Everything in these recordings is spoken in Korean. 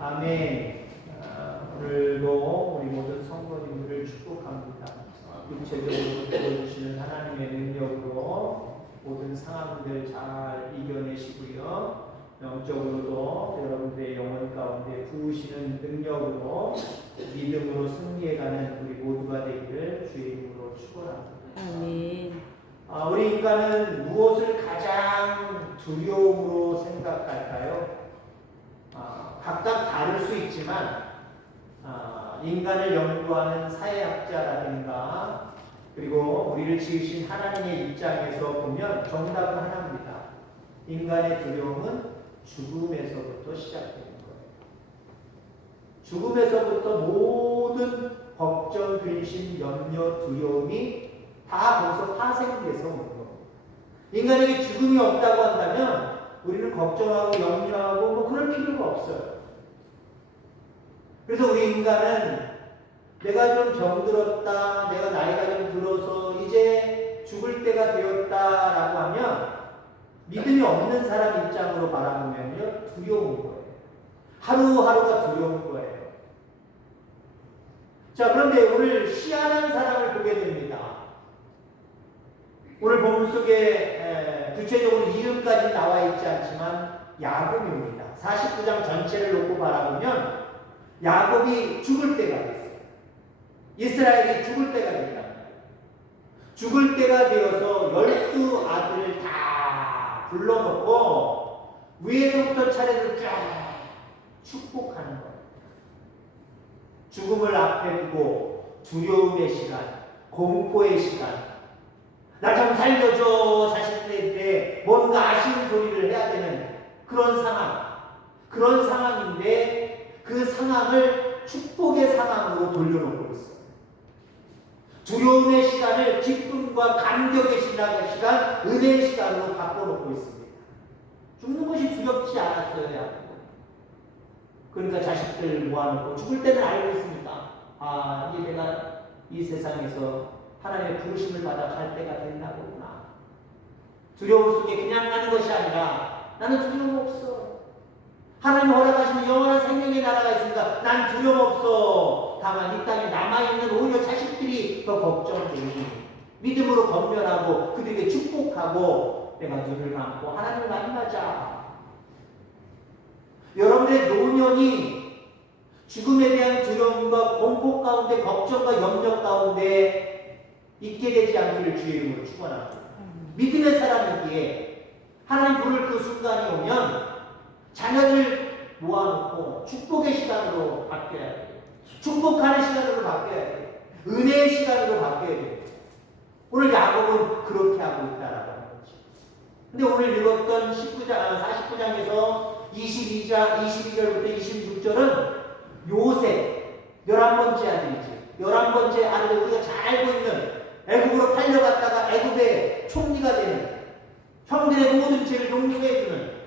아멘. 오늘도 우리 모든 성도님들을 축복합니다. 육체적으로 보여주시는 하나님의 능력으로 모든 상황들 잘 이겨내시고요. 영적으로도 여러분들의 영혼 가운데 부으시는 능력으로 믿음으로 승리해가는 우리 모두가 되기를 주의 이름으로 축원합니다. 아멘. 우리 인간은 무엇을 가장 두려움으로 생각할까요? 각각 다를 수 있지만 인간을 연구하는 사회학자라든가 그리고 우리를 지으신 하나님의 입장에서 보면 정답은 하나입니다. 인간의 두려움은 죽음에서부터 시작되는 거예요. 죽음에서부터 모든 걱정, 근심, 염려, 두려움이 다 거기서 파생돼서 오는 거예요. 인간에게 죽음이 없다고 한다면 우리는 걱정하고 염려하고 뭐 그럴 필요가 없어요. 그래서 우리 인간은 내가 좀 병들었다, 내가 나이가 좀 들어서 이제 죽을 때가 되었다라고 하면 믿음이 없는 사람 입장으로 바라보면요 두려운 거예요. 하루하루가 두려운 거예요. 자, 그런데 오늘 시한한 사람을 보게 됩니다. 오늘 본문 속에 구체적으로 이름까지 나와 있지 않지만 야곱입니다. 49장 전체를 놓고 바라보면 야곱이 죽을 때가 됐어요. 이스라엘이 죽을 때가 됩니다. 죽을 때가 되어서 12아들을 다 불러놓고 위에서부터 차례로 쫙 축복하는 거예요. 죽음을 앞에 두고 두려움의 시간, 공포의 시간, 나 좀 살려줘 자식들한테 뭔가 아쉬운 소리를 해야 되는 그런 상황인데 그 상황을 축복의 상황으로 돌려놓고 있어요. 두려움의 시간을 기쁨과 감격의 시간, 은혜의 시간으로 바꿔놓고 있습니다. 죽는 것이 두렵지 않았어요, 야곱은. 그러니까 자식들 모아놓고 죽을 때는 알고 있습니다. 이제 내가 이 세상에서 하나님의 부르심을 받아 갈 때가 됐나 보구나. 두려움 속에 그냥 가는 것이 아니라 나는 두려움 없어. 하나님 허락하시는 영원한 생명의 나라가 있으니까 난 두려움 없어. 다만 이 땅에 남아있는 오히려 자식들이 더 걱정되니 믿음으로 건면하고 그들에게 축복하고 내가 눈을 감고 하나님을 만나자. 여러분의 노년이 죽음에 대한 두려움과 공포 가운데 걱정과 염려 가운데 있게 되지 않기를 주의 이름으로 축원합니다. 믿음의 사람이기에 하나님 부를 그 순간이 오면 자녀들 모아놓고 축복의 시간으로 바뀌어야 돼요. 축복하는 시간으로 바뀌어야 돼요. 은혜의 시간으로 바뀌어야 돼요. 오늘 야곱은 그렇게 하고 있다라고 하는 거죠. 근데 오늘 읽었던 49장에서 22절부터 26절은 요셉 11번째 아들이지. 11번째 아들 우리가 잘 알고 있는 애굽으로 팔려갔다가 애굽의 총리가 되는 형들의 모든 죄를 용서해주는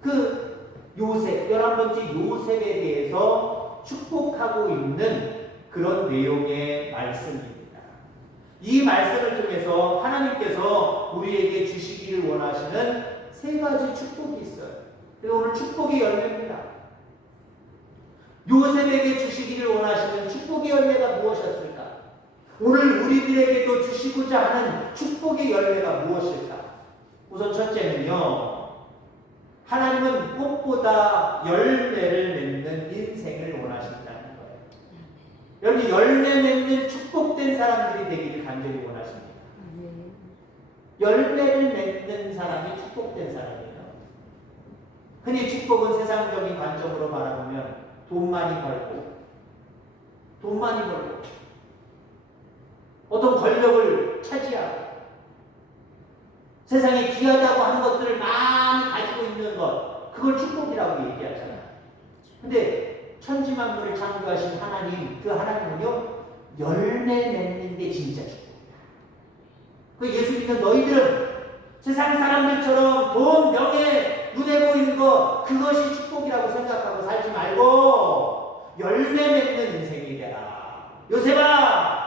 그 요셉, 11번째 요셉에 대해서 축복하고 있는 그런 내용의 말씀입니다. 이 말씀을 통해서 하나님께서 우리에게 주시기를 원하시는 세 가지 축복이 있어요. 그래서 오늘 축복의 열매입니다. 요셉에게 주시기를 원하시는 축복의 열매가 무엇이었을까? 오늘 우리들에게도 주시고자 하는 축복의 열매가 무엇일까? 우선 첫째는요, 하나님은 꽃보다 열매를 맺는 인생을 원하신다는 거예요. 여러분, 열매 맺는 축복된 사람들이 되기를 간절히 원하십니다. 열매를 맺는 사람이 축복된 사람이에요. 흔히 축복은 세상적인 관점으로 바라보면 돈 많이 벌고 어떤 권력을 차지하고 세상에 귀하다고 하는 것들을 많이 가지고 있는 것, 그걸 축복이라고 얘기하잖아요. 근데 천지만물을 창조하신 하나님, 그 하나님은요 열매 맺는 게 진짜 축복이다. 그 예수 믿는 너희들은 세상 사람들처럼 돈, 명예, 눈에 보이는 것, 그것이 축복이라고 생각하고 살지 말고 열매 맺는 인생이 되라. 요셉아,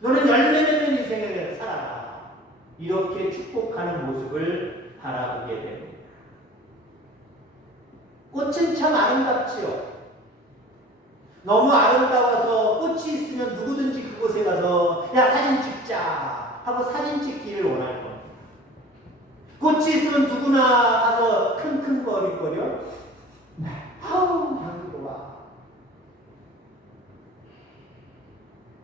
너는 열매 맺는 인생을 살아라. 이렇게 축복하는 모습을 바라보게 됩니다. 꽃은 참 아름답지요. 너무 아름다워서 꽃이 있으면 누구든지 그곳에 가서 야 사진 찍자 하고 사진 찍기를 원할 겁니다. 꽃이 있으면 누구나 가서 킁킁거리거려. 아우 향기 좋아.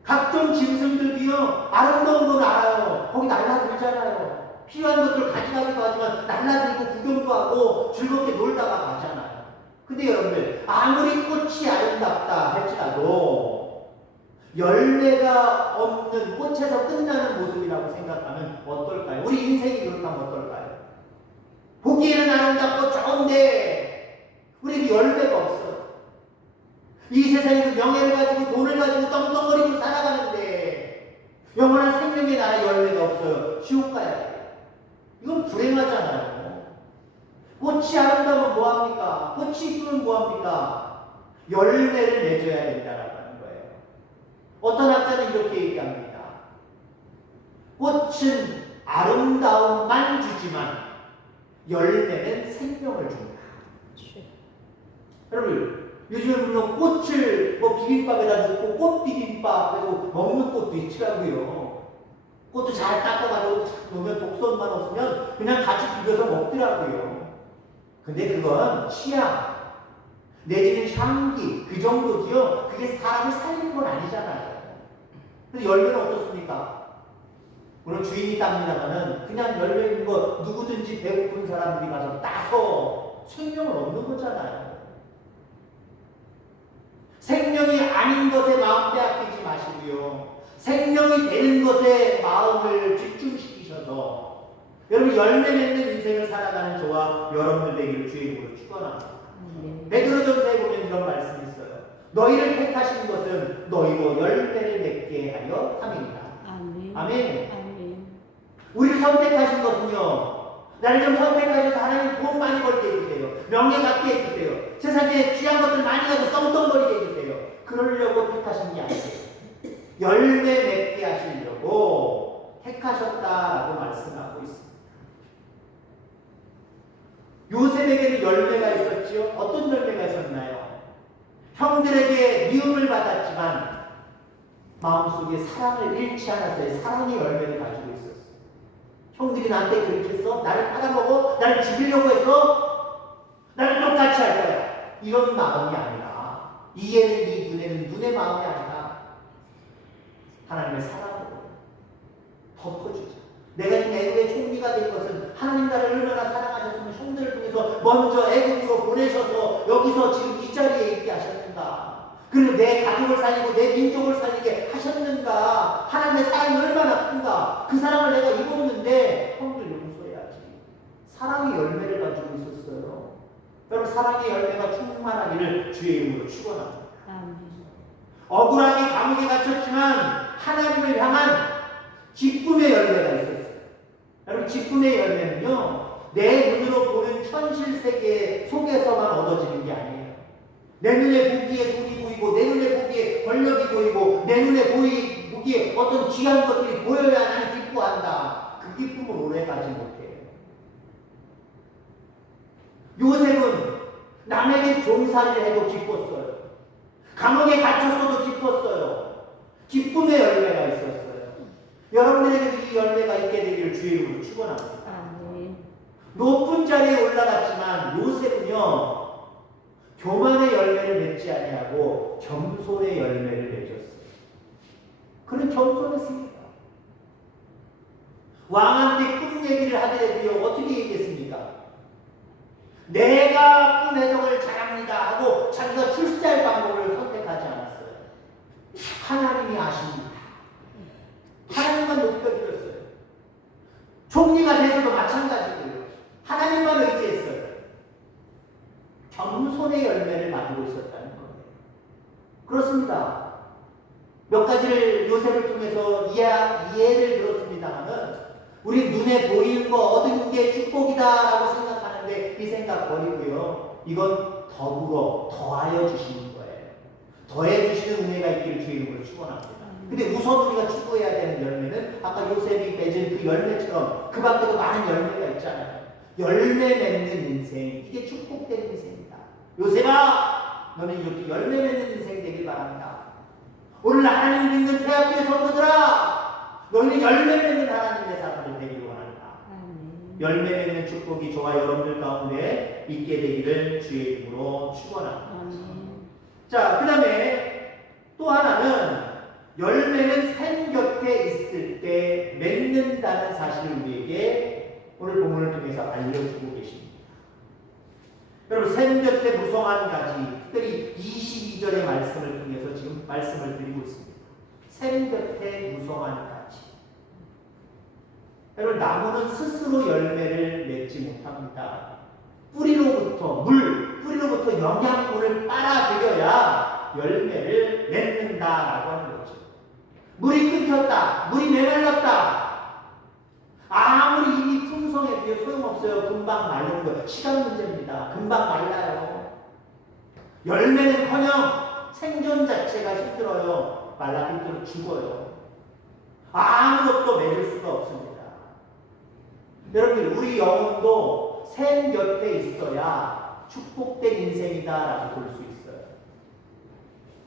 각종 짐승들도요 아름다운 건 알아요. 거기 날라들잖아요. 필요한 것들 가져가기도 하지만 날라들고 구경도 하고 즐겁게 놀다가 가잖아요. 근데 여러분들 아무리 꽃이 아름답다 할지라도 열매가 없는 꽃에서 끝나는 모습이라고 생각하면 어떨까요? 우리 인생이 그렇다면 어떨까요? 보기에는 아름답고 좋은데 우리는 열매가 없어요. 이 세상에서 명예를 가지고 돈을 가지고 떵떵거리고 살아가는데 영원한 생명의 나라에 열매가 없어요. 지옥 가야 돼요. 이건 불행하잖아요. 꽃이 아름다우면 뭐합니까? 꽃이 이쁘면 뭐합니까? 열매를 맺어야 된다라고 하는 거예요. 어떤 학자는 이렇게 얘기합니다. 꽃은 아름다움만 주지만 열매는 생명을 줍니다. 여러분 요즘에 보면 꽃을 비빔밥에다 넣고 꽃 비빔밥 해서 먹는 꽃도 있더라고요. 꽃도 잘 닦아가지고 놓으면 독성만 없으면 그냥 같이 비벼서 먹더라고요. 근데 그건 취향 내지는 향기 그 정도지요. 그게 사람을 살리는 건 아니잖아요. 근데 열매는 어떻습니까? 물론 주인이 땁니다만은 그냥 열매 있는 거 누구든지 배고픈 사람들이 가서 따서 생명을 얻는 거잖아요. 생명이 아닌 것에 마음 빼앗기지 마시고요. 생명이 되는 것에 마음을 집중시키셔서 여러분 열매 맺는 인생을 살아가는 저와 여러분들 되기를 주의 이름으로 축원합니다. 베드로전서에 보면 이런 말씀이 있어요. 너희를 택하신 것은 너희로 열매를 맺게 하려 함입니다. 아멘. 아멘. 우리를 선택하신 것은요. 나를 좀 선택하셔서 하나님 돈 많이 벌게 해주세요. 명예 갖게 해주세요. 세상에 귀한 것들 많이 가서 떵떵거리게 해주세요. 그러려고 택하신 게 아니에요. 열매 맺게 하시려고 택하셨다라고 말씀하고 있습니다. 요셉에게는 열매가 있었지요. 어떤 열매가 있었나요? 형들에게 미움을 받았지만 마음속에 사랑을 잃지 않았어요. 사랑의 열매를 가지고 있었어요. 형들이 나한테 그렇게 했어? 나를 팔아먹어? 나를 죽이려고 했어? 나를 똑같이 할 거야. 이런 마음이 아니라 이해는 이 눈에는 눈의 마음이 아니라 하나님의 사랑으로 덮어주자. 내가 이 애굽의 총리가 된 것은 하나님 나를 얼마나 사랑하셨으면 형들을 통해서 먼저 애굽으로 보내셔서 여기서 지금 이 자리에 있게 하셨는가. 그리고 내 가족을 살리고 내 민족을 살리게 하셨는가. 하나님의 사랑이 얼마나 큰가. 그 사랑을 내가 입었는데 형들 용서해야지. 사랑의 열매를 가지고 있었어요. 여러분 사랑의 열매가 충만하기를 주의 이름으로 축원합니다. 억울하게 감옥에 갇혔지만 하나님을 향한 기쁨의 열매가 있었어요. 여러분 기쁨의 열매는요 내 눈으로 보는 현실 세계 속에서만 얻어지는 게 아니에요. 내 눈에 보기에 돈이 보이고 내 눈에 보기에 권력이 보이고 내 눈에 보기에 어떤 귀한 것들이 보여야 나는 기뻐한다. 그 기쁨을 오래 가지 못해요. 요셉은 남의 집 종살이를 해도 기뻤어요. 감옥에 갇혔어도 기뻤어요. 기쁨의 열매가 있었어요. 여러분들에게도 이 열매가 있게 되기를 주의 이름으로 축원합니다. 높은 자리에 올라갔지만 요셉은요 교만의 열매를 맺지 아니하고 겸손의 열매를 맺었어요. 그는 겸손했습니다. 왕한테 꿈 얘기를 하더라도요 어떻게 얘기했습니까? 내가 꿈 해석을 잘합니다 하고 자기가 출세할 방법을 선택하지 않았어요. 하나님이 아십니다. 하나님만 높여드렸어요. 총리가 돼서도 마찬가지고요. 하나님만 의지했어요. 겸손의 열매를 가지고 있었다는 거예요. 그렇습니다. 몇 가지를 요셉을 통해서 이해를 들었습니다만은 우리 눈에 보이는 거 얻은 게 축복이다라고 생각하는데 이 생각 버리고요. 이건 더불어 더하여 주시는 거예요. 더해 주시는 은혜가 있기를 주의 이름으로 축원합니다. 근데 우선 우리가 추구해야 되는 열매는 아까 요셉이 맺은 그 열매처럼 그 밖에도 많은 열매가 있잖아요. 열매 맺는 인생, 이게 축복된 인생이다. 요셉아, 너는 이렇게 열매 맺는 인생 되길 바랍니다. 오늘 하나님 믿는 대학교의 성도들아, 너희는 열매 맺는 하나님의 사람들 되기를 원한다. 열매 맺는 축복이 저와 여러분들 가운데 있게 되기를 주의 이름으로 축원합니다. 자, 그 다음에 또 하나는 열매는 샘 곁에 있을 때 맺는다는 사실을 우리에게 오늘 본문을 통해서 알려주고 계십니다. 여러분, 샘 곁에 무성한 가지, 특별히 22절의 말씀을 통해서 지금 말씀을 드리고 있습니다. 샘 곁에 무성한 가지. 여러분, 나무는 스스로 열매를 맺지 못합니다. 뿌리로부터 영양분을 빨아들여야 열매를 맺는다라고 하는 거죠. 물이 끊겼다, 물이 메말랐다. 아무리 이미 풍성해 비해 소용없어요. 금방 말리는 거예요. 시간 문제입니다. 금방 말라요. 열매는커녕 생존 자체가 힘들어요. 말라비틀어 죽어요. 아무것도 맺을 수가 없습니다. 여러분들, 우리 영혼도 샘 곁에 있어야 축복된 인생이다라고 볼 수 있어요.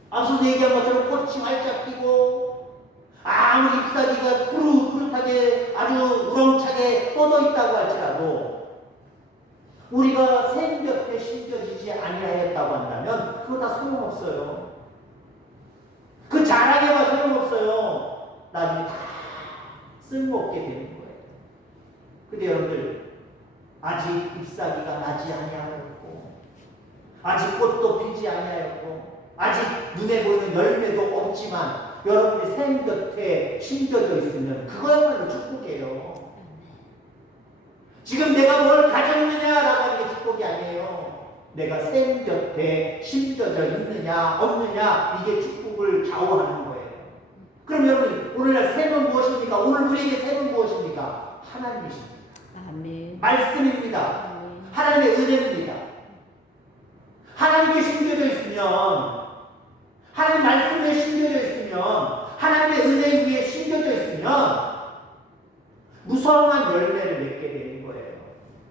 앞서서 얘기한 것처럼 꽃이 활짝 피고 아무리 잎사귀가 푸릇푸릇하게 아주 우렁차게 뻗어 있다고 할지라도 우리가 샘 곁에 심겨지지 아니하였다고 한다면 그거 다 소용없어요. 그 자랑해봐 소용없어요. 나중에 다 쓸모없게 되는 거예요. 근데 여러분들, 아직 잎사귀가 나지 아니하였고 아직 꽃도 피지 아니하였고 아직 눈에 보이는 열매도 없지만 여러분이 샘 곁에 심겨져 있으면 그거야말로 축복이에요. 지금 내가 뭘 가졌느냐라고 하는 게 축복이 아니에요. 내가 샘 곁에 심겨져 있느냐 없느냐, 이게 축복을 좌우하는 거예요. 그럼 여러분, 오늘날 샘은 무엇입니까? 오늘 우리에게 샘은 무엇입니까? 하나님이십니다. 아멘. 말씀입니다. 아멘. 하나님의 은혜입니다. 하나님께 심겨져 있으면, 하나님 말씀에 심겨져 있으면, 하나님의 은혜 위에 심겨져 있으면 무성한 열매를 맺게 되는 거예요.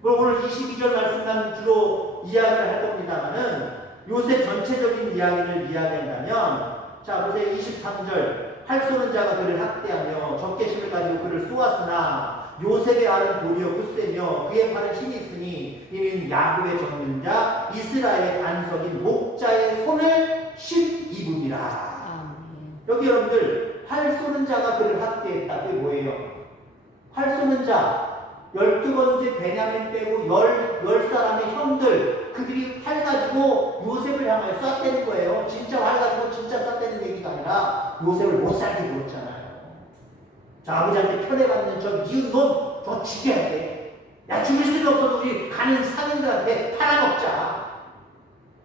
오늘 22절 말씀만 주로 이야기를 할 겁니다만은 요새 전체적인 이야기를 이야기한다면, 자, 보세요. 23절. 활 쏘는 자가 그를 학대하며 적개심을 가지고 그를 쏘았으나 요셉의 알은 도리어 굳세며 그의 팔은 힘이 있으니 이는 야곱의 적는 자 이스라엘의 반석인 목자의 손을 힘입음이라. 여기 여러분들, 활 쏘는 자가 그를 학대했다. 그게 뭐예요? 활 쏘는 자 12번째 베냐민 빼고 10사람의 형들, 그들이 활 가지고 요셉을 향하여 쐈다는 거예요. 진짜 활 가지고 진짜 쐈다는 얘기가 아니라 요셉을 못 살게 굴었잖아요. 저 아버지한테 편애받는 저 미운 놈, 저 죽여야 돼. 야, 죽일 수는 없어도 우리 가는 상인들한테 팔아먹자.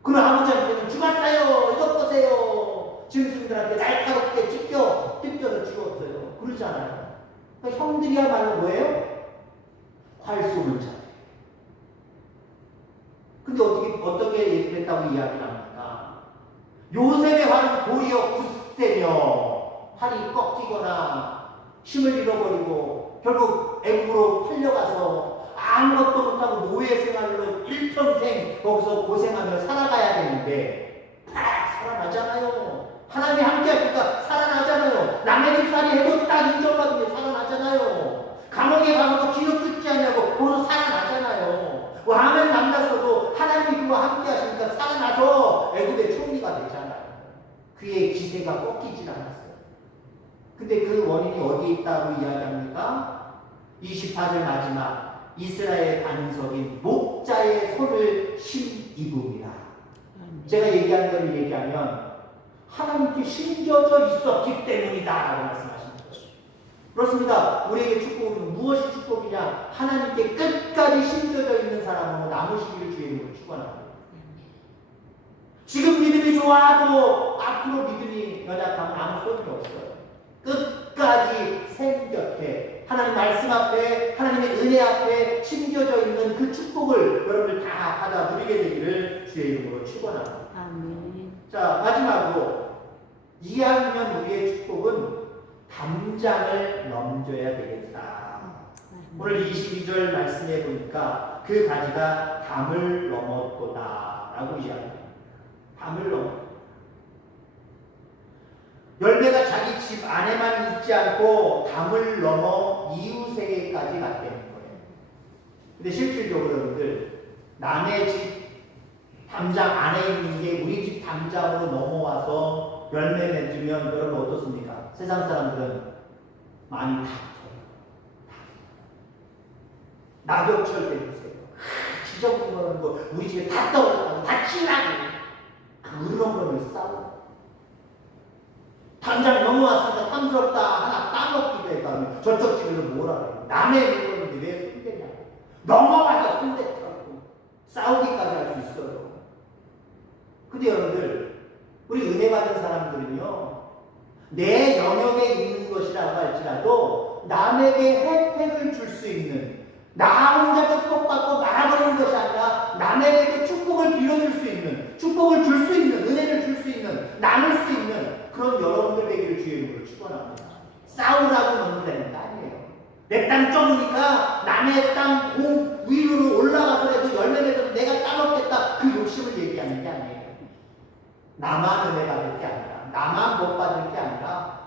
그럼 아버지한테는 죽었어요, 이것 보세요. 짐승들한테 날카롭게 뜯겨서 죽었어요. 그러잖아요. 그러니까 형들이야말로 뭐예요? 활 쏘는 자. 근데 어떻게 얘기했다고 이야기를 합니까? 요셉의 활은 도리어 굳세며 활이 꺾이거나 힘을 잃어버리고 결국 애국으로 팔려가서 아무것도 못하고 노예 생활로 일평생 거기서 고생하며 살아가야 되는데 살아나잖아요. 하나님이 함께 하니까 살아나잖아요. 남의 집살이 해도 딱 인정받은 게 살아나잖아요. 감옥에 가서 기력 듣지 않냐고 거기서 살아나잖아요. 왕을 만났어도 하나님이 그와 함께 하시니까 살아나서 애굽의 총리가 되잖아요. 그의 기세가 꺾이질 않았어요. 근데 그 원인이 어디에 있다고 이야기합니까? 24절 마지막, 이스라엘 반석인 목자의 손을 힘입음이라. 제가 얘기한 대로 얘기하면 하나님께 심겨져 있었기 때문이다 라고 말씀하십니다. 그렇습니다. 우리에게 축복은 무엇이 축복이냐? 하나님께 끝까지 심겨져 있는 사람으로 남으시기를 주의 이름으로 축원합니다. 지금 믿음이 좋아도 앞으로 믿음이 연약하면 아무 소용이 없어요. 끝까지 샘 곁에 하나님 말씀 앞에 하나님의 은혜 앞에 심겨져 있는 그 축복을 여러분들 다 받아 누리게 되기를 주의 이름으로 축원합니다. 아멘. 자, 마지막으로 2학년 우리의 축복은 담장을 넘겨야 되겠다. 오늘 22절 말씀해 보니까 그 가지가 담을 넘었도다. 라고 이야기합니다. 담을 넘어. 열매가 자기 집 안에만 있지 않고 담을 넘어 이웃에게까지 갔다는 거예요. 근데 실질적으로 여러분들 남의 집 담장 안에 있는 게 우리 집 담장으로 넘어와서 열매 맺으면 여러분 어떻습니까? 세상 사람들은 많이 다퉈요. 낙엽철 때 보세요. 지저분한 거 우리 집에 다 떠올라가고 다 치라고 그런 거를 싸워. 당장 넘어왔으니까 탐스럽다 하나 따먹기도 해가지고 저쪽 집에서 뭐라 그래요. 남의 물건을 왜 손대냐고. 넘어가서 손댔다고 싸우기까지 할 수 있어요. 근데 여러분들 우리 은혜 받은 사람들은요 내 영역에 있는 것이라고 할지라도 남에게 혜택을 줄 수 있는 나 혼자 축복받고 말아버리는 것이 아니라 남에게도 축복을 빌어줄 수 있는 축복을 줄 수 있는 은혜를 줄 수 있는 나눌 수 있는 그런 여러분들 되기를 주의 이름으로 축원합니다. 싸우라고 넘기는 거 아니에요. 내 땅 좁으니까 남의 땅 공 위로 올라가서라도 열매 맺어서 내가 따먹겠다 그 욕심을 얘기하는 게 아니에요. 나만 은혜 받을 게 아니라 나만 복 받을 게 아니라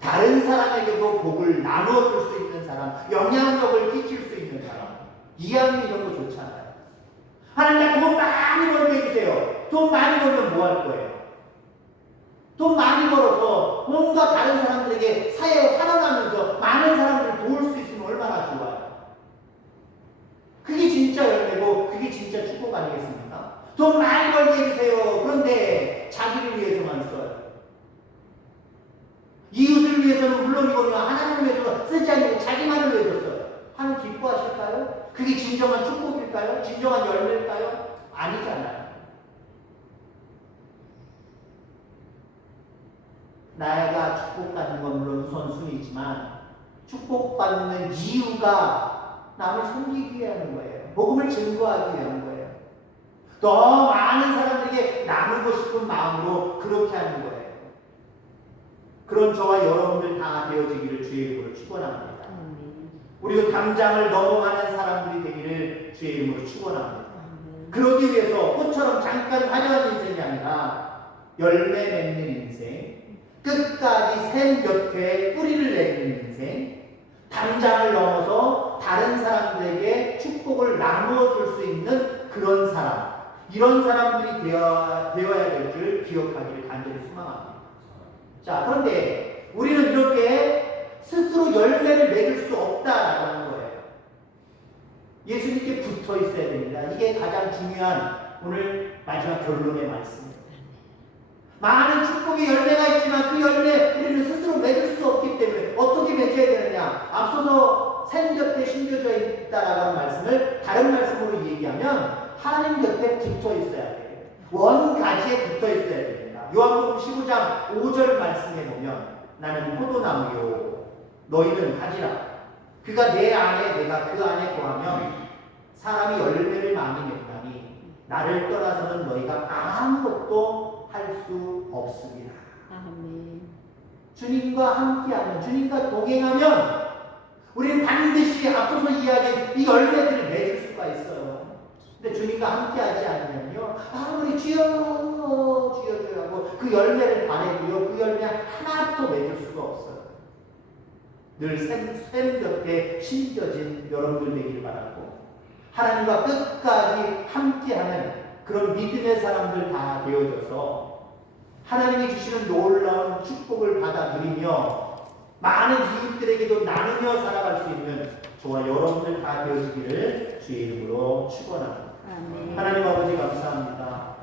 다른 사람에게도 복을 나누어 줄 수 있는 사람, 영향력을 끼칠 수 있는 사람. 이해하는 이런 거 좋잖아요. 하나님 나 돈 많이 벌게 해주세요. 돈 많이 벌면 뭐 할 거예요? 돈 많이 벌어서 뭔가 다른 사람들에게 사회에 환원하면서 많은 사람들을 도울 수 있으면 얼마나 좋아요. 그게 진짜 열매고 그게 진짜 축복 아니겠습니까? 돈 많이 벌게 해주세요. 그런데 자기를 위해서만 써요. 이웃을 위해서는 물론이거니와 하나님을 위해서 쓰지 않고 자기만을 위해서 써요. 하나님 기뻐하실까요? 그게 진정한 축복일까요? 진정한 열매일까요? 아니잖아요. 나가 축복받는 건 물론 우선순위지만 축복받는 이유가 남을 섬기기 위해 하는 거예요. 복음을 증거하기 위한 거예요. 더 많은 사람들에게 나누고 싶은 마음으로 그렇게 하는 거예요. 그런 저와 여러분들 다 되어지기를 주의 이름으로 축원합니다. 우리도 담장을 넘어가는 사람들이 되기를 주의 이름으로 축원합니다. 그러기 위해서 꽃처럼 잠깐 화려한 인생이 아니라 열매 맺는 인생, 끝까지 샘 곁에 뿌리를 내리는 인생, 담장을 넘어서 다른 사람들에게 축복을 나누어 줄 수 있는 그런 사람, 이런 사람들이 되어야 될 줄 기억하기를 간절히 소망합니다. 자, 그런데 우리는 이렇게 스스로 열매를 맺을 수 없다라고 하는 거예요. 예수님께 붙어 있어야 됩니다. 이게 가장 중요한 오늘 마지막 결론의 말씀입니다. 많은 축복의 열매가 있지만 그 열매 우리는 스스로 맺을 수 없기 때문에 어떻게 맺어야 되느냐? 앞서서 샘 곁에 심겨져 있다라고 하는 말씀을 다른 말씀으로 얘기하면 하나님 곁에 붙어 있어야 돼요. 원가지에 붙어 있어야 됩니다. 요한복음 15장 5절 말씀에 보면 나는 포도나무요 너희는 가지라. 그가 내 안에 내가 그 안에 거하면 사람이 열매를 많이 맺나니 나를 떠나서는 너희가 아무것도 할 수 없습니다. 아멘. 주님과 함께하면, 주님과 동행하면 우리는 반드시 앞서서 이야기한 이 열매들을 맺을 수가 있어요. 근데 주님과 함께하지 않으면요, 우리 주여 하고 그 열매를 바래도요, 그 열매 하나도 맺을 수가 없어요. 늘 샘 곁에 심겨진 여러분들 되기를 바라고, 하나님과 끝까지 함께하는 그런 믿음의 사람들 다 되어져서 하나님이 주시는 놀라운 축복을 받아 누리며 많은 이웃들에게도 나누며 살아갈 수 있는 저와 여러분들 다 되어지기를 주의 이름으로 축원합니다. 하나님 아버지 감사합니다.